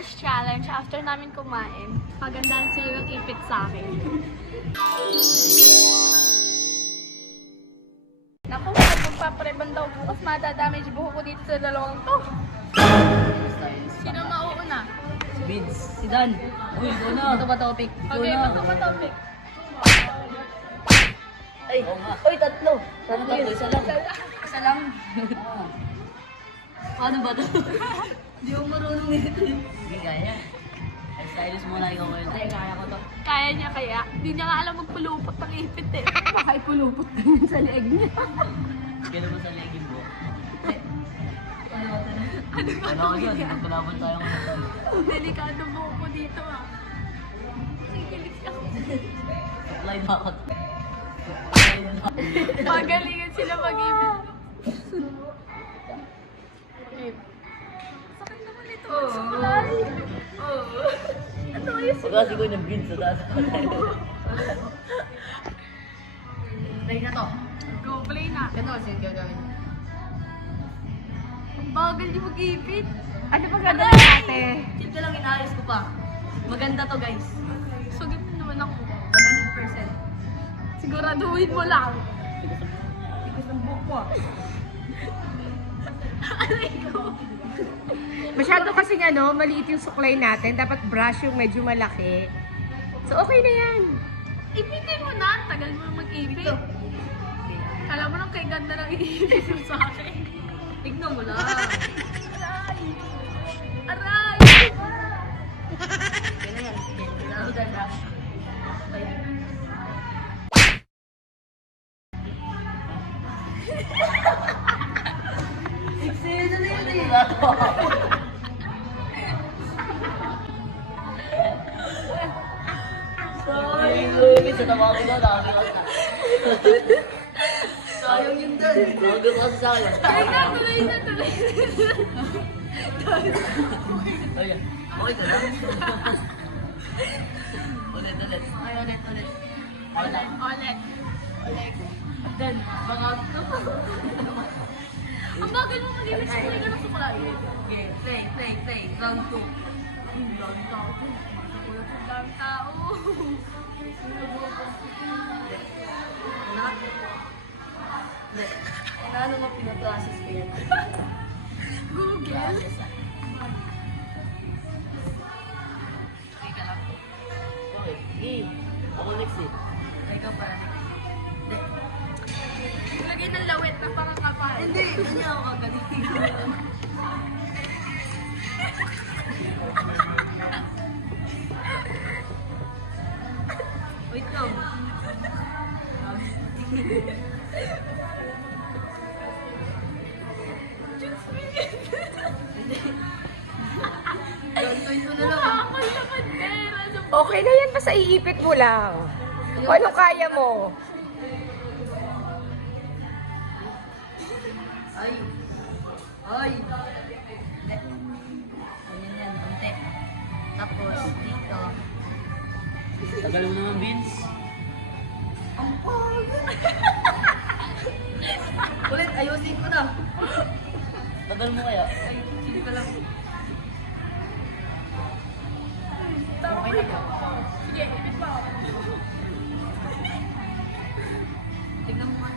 first challenge after namin kumain. Magandang sa'yo yung ipit sa akin. Naku, pag magpapareban daw bukas, madadamage buho ko dito sa dalawang to. Sino mauuna? Si Vince, si Dan. Uy, ikaw na. Ito ba topic? Okay, bato pa topic. Ay, uy, tatlo. Tatlo, isa lang. Isa lang. Paano ba ito? Hindi ko marunong nito. Hindi kaya. Ay, stylist muna ikaw ngayon. Ay, kaya ko to. Kaya niya kaya. Hindi niya nga alam magpulupot ng ipit eh. Baka ipulupot din sa leeg niya. Gano'n mo sa legin mo? Ano ba Ano yun? Magkalaban tayo ngayon. Delikado mo ko dito ah. Sigilig ako. Supply na ako. Magalingan sila mag-ibig. Okay. Sakit naman ito. Supply. Ano ayos? Pagkasi ko yung Vince sa taas. Play na to. Go play na. Ganito kasi yung gagawin. Ang bagal di mag-ibig. Ano ba gagawin natin? Ito lang inaayos ko pa. Maganda to guys. Sugit mo naman ako. 100%. Siguraduhin mo lang. Tigas ng buhok ko ah. Aray ko. Masyado kasing maliit yung suklay natin. Dapat brush yung medyo malaki. So okay na yan. Ipitin mo na. Tagal mo mag-ibig. Kala mo nang kay ganda ng iibig mo sa akin. Tignan mo lang. Aray! Aray! Yan na yan. Sige. Ang ganda. Ay. Eksena na yun eh. Sorry. Sa tawa ko doon. Nakakikas na. Sayang yun doon. Nakakikas kasi sa akin. Ay na, tuloy na, tuloy na. Ayan. Okay ka lang? Ulit, ulit. Ay, ulit, ulit. Ulit. Ulit. Ulit. At then, mga... Ang bagal mo mag-ibig sa tuloy ka ng suklay. Okay, play. Round 2. Ang dami tao. Ang dami tao. Anak? Hindi. Ano nga pinaprocess ko yan? Google. Okay ka lang. Okay. Game. Ako next eh. Ikaw para next. Lagay ng lawet na pangangapal. Hindi ako kagaling. Wait lang. Nakakal naman din. Okay na yan. Basta iipit mo lang. Kung ano kaya mo. Ay. Ay. Ayan yan, konti. Tapos, dito. Tagal mo naman, Vince. Ang pagod. Ulit, ayusin ko na. Tagal mo kaya? Ay, sige ka lang. Okay na po. Sige, ipit pa ako. Tignan mo nga.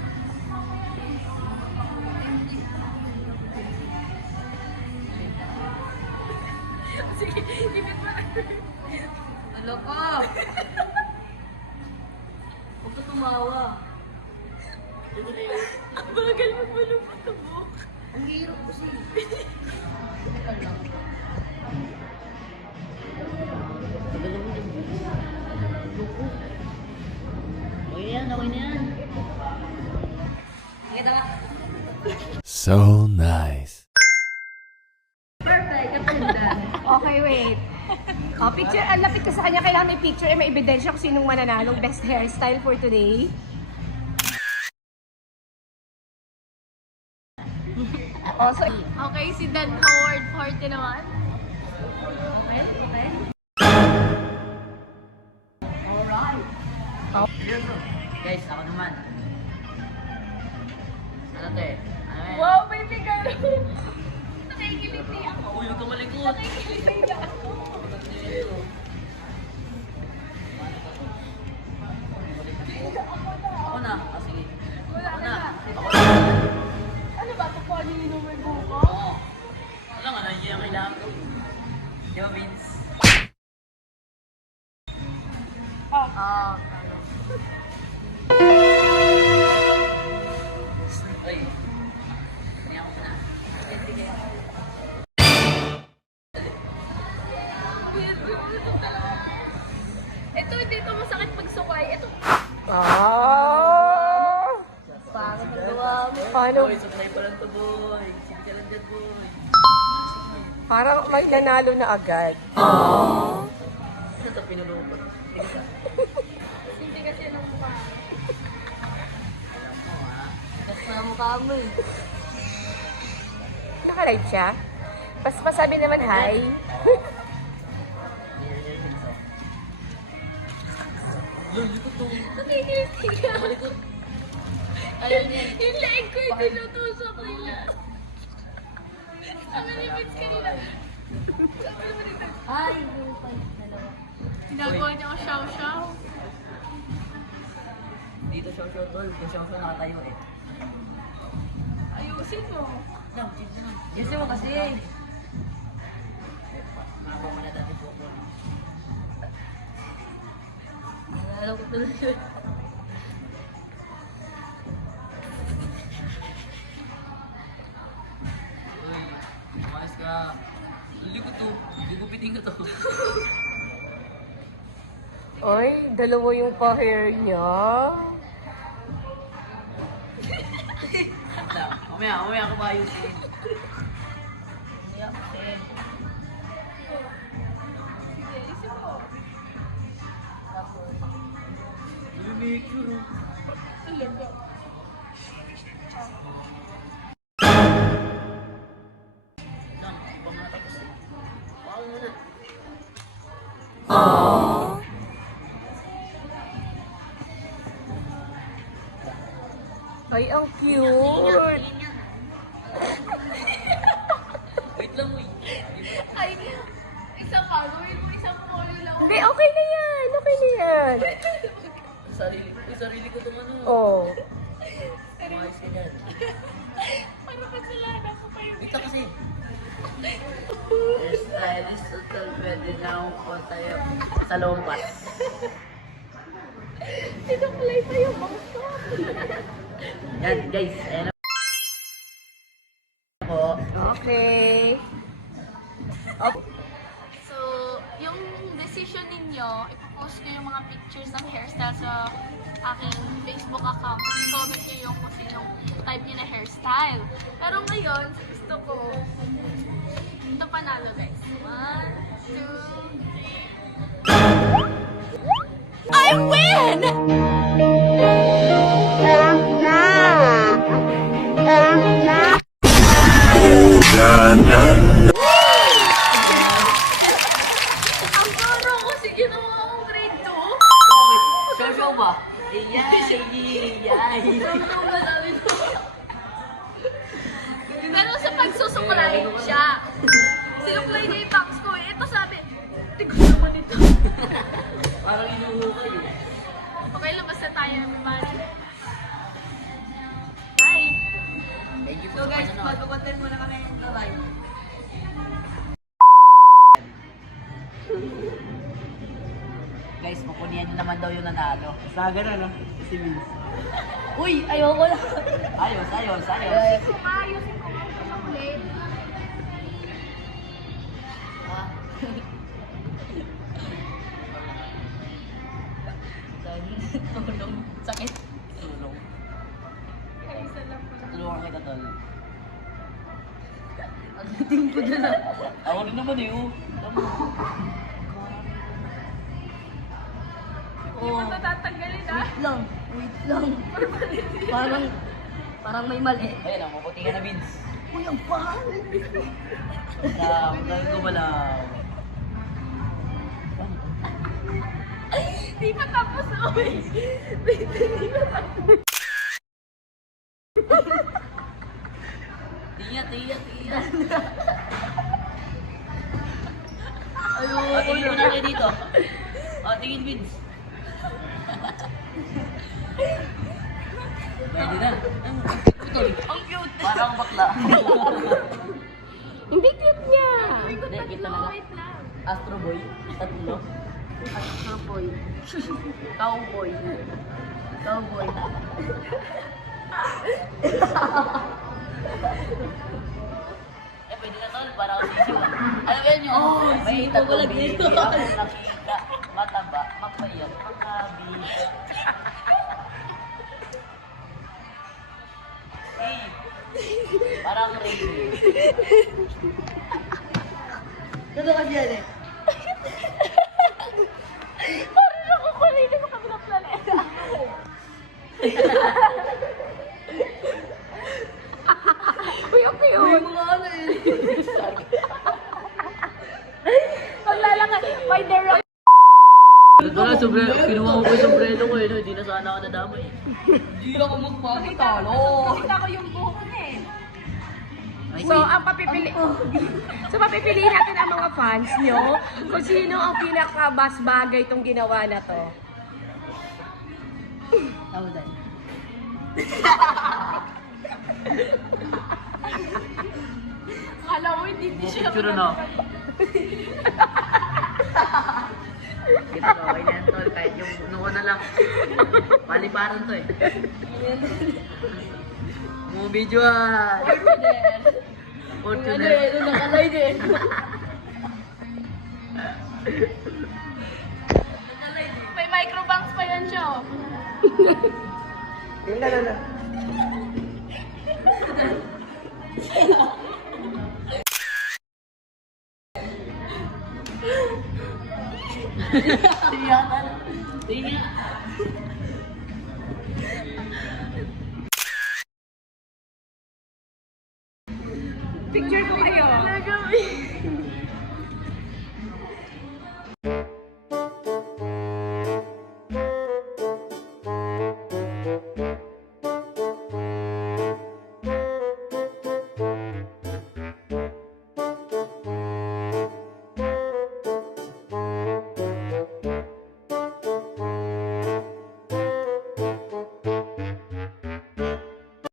Sige, ipit pa. Ano ka? Huwag ka tumawa. Ito na yun. Ang bagal mo malupot mo. Ang hirap kasi. Teka lang. Tagal mo din. Luko. Okay na yan. Sige, tama. So nice. Perfect, katunda. Okay, wait. Oh, picture. Ang lapit ka sa kanya. Kailangan may picture. May ebidensya kung sinong mananalong best hairstyle for today. Oh, so, Okay, si Dan Howard 40 naman. Okay. Alright. Oh. Guys, ako naman. Ano to eh? Ano yan? Wow, may figaro. Nakikiliti ako. Uy, huwag ka malikot. Nakikiliti ako. Hindi yung kailangan ko. Di ba, Vince? Oh. Ay. Kaya ko na. Sige. Ito, dito masakit pagsukay. Ito, Ah! parang nagawa mo. Paano? Boy, supply pa lang to, boy. Sige ka lang dyan, boy. Parang may nanalo na agad. Ano ito, pinulo ko? Sige ka. Hindi kasi ng mukha. Alam mo, ha? Kasi na mukha mo eh. Naka-live siya? Pas pasabi naman hi. Lord, likod to. Nanginginig ka. Malikod. Ayan yan. Yung leg ko yung tinutusok nila. Sabi ni Vince kanina. Sabi naman ni Vince. Ay, yung pa. Dalawa. Ginagawa niya ko shaw-shaw. Dito siya, tol. Kung siya nakatayo eh. Ayusin mo. Lang, cheese naman. Yes, mo kasi. Makakuha mo na dati po ko. Alam ko tuloy yun. Uy, umayos ka. Likod to. Gugupitin ko to. Oy, dalawa yung pa-hair niya. Lang, mamaya ako ba ayusin? Mamaya kasi. Sige, isip mo. Lumik yun. Talaga. Lang, pa muna tapos eh. Baka muna. Ay, ang cute. Wait lang, uy. Ay, isang gagawin mo, isang polo lang. Hindi, okay na yan. Okay na yan. Sarili ko itong ano. Oh. Umayos ka dyan. Para pa sila, nasa pa yung... Wait lang kasi. Stylist hotel, pwede na akong punta tayo sa lompas. Sinukulay pa yung bangso. Yan, guys. Ayan na po. Okay. So, yung decision ninyo, ipopost ko yung mga pictures ng hairstyle sa aking Facebook account. Kasi comment nyo yung kung sinong type nyo na hairstyle. Pero ngayon, gusto ko, ito panalo guys. 1, 2, 3. I win! Ang garo ko si ginawa akong grade 2. Show ba? Iyay! Show ba sabi ko? Pero sa pagsusuklay siya. Sinuklay niya yung box ko eh. Ito sabi, hindi ko naman ito. Parang inuhukay eh. Okay, labas na tayo ng mali. Bye! Thank you so guys, mag-content muna kami ng live. Guys, kukunin nyo naman daw yung nanalo. Saga na, no? Si Vince. Uy, ayoko lang. Ayos. Ayusin ko nga ito sa plate. Ah. Tulong. Sakit. Tulong. Kaisa lang pala. Tulungan kita, tol. Ang dating ko dyan ah. Ako rin naman eh, oh. Tama. Hindi mo natatanggalin ah. Wait lang. Parang may mali. Ayun, mabuti ka na, Vince. Uy, ang pahal. Gagawin ko malaw. Di pa tapos oy. Di pa tapos. Tiya. Ayun. Tingin ko na kayo dito. Tingin, Vince. Pwede na. Ang cute. Parang bakla. Hindi cute niya. Nakikita talaga. Wait lang. Astro Boy. Tatlo. Astro Boy. Cowboy. Cowboy. Eh, pwede na tol, para ako sisiw. Alam mo yun yun? May tatlong baby akong nakita. Mataba, mapayat, makabis. Hey, parang rain. Totoo kasi yan eh. Parang ako kanina sa kabilang planeta. Uy, okay yun. Mga ano eh. Paglalakad, by the rock. Ito na, kinuha ko yung sombrero ko eh. No? Hindi na sana ako nadama eh. Hindi ako magpapatalo. Nakita ko yung buhok mo eh. Ay, So, ang papipiliin natin ang mga fans nyo kung sino ang pinaka-bas bagay itong ginawa na to. Tawdan. Akala mo hindi siya Picture na. Kita ko, okay na yan tol. Kahit yung nung na lang. Paliparan to eh. Mga video ah. Fortuner. Ano nakalay din. May microbanks pa yan siya. Oh. Tiyakan. Tiyak. Picture ko kayo.